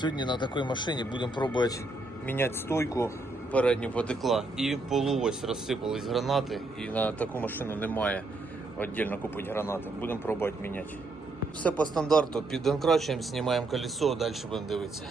Сьогодні на такій машині будемо пробувати міняти стойку. Передню потекла і полуось розсипались гранати. І на таку машину немає віддільно купити гранати. Будемо пробувати міняти. Все по стандарту. Піддонкрачуємо, знімаємо колесо, далі будемо дивитися.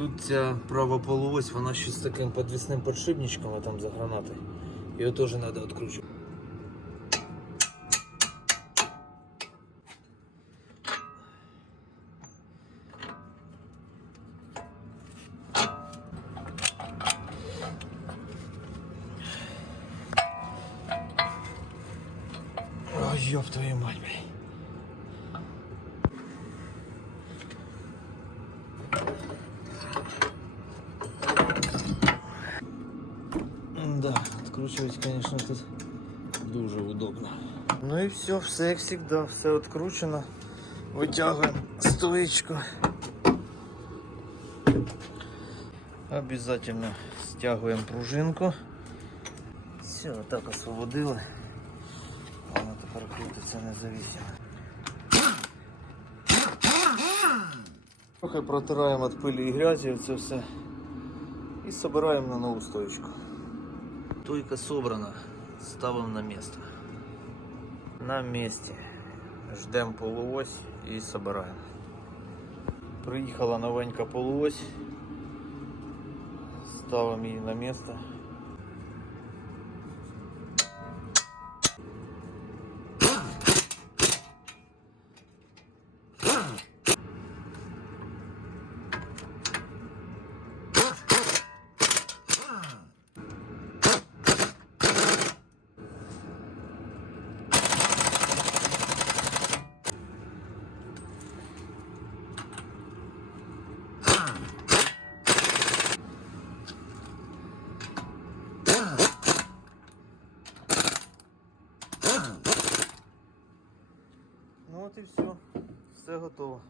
Тут ця права полуось, вона ще з таким підвісним подшипничком там за гранати. Його теж треба відкручувати. Ой, ёб твою мать, блядь. Да, откручивать, конечно, тут дуже удобно. Ну и все, все як всегда, все откручено. Витягуємо стоечку. Обязательно стягуємо пружинку. Все, так освободили. Вона тепер крутиться независимо. Трохи протираємо від пилі і грязі це все. І собираємо на нову стоечку. Стойка собрана, ставим на место. На месте. Ждем полуось і собираем. Приїхала новенька полуось. Ставим її на место. Ну от і все. Все готово.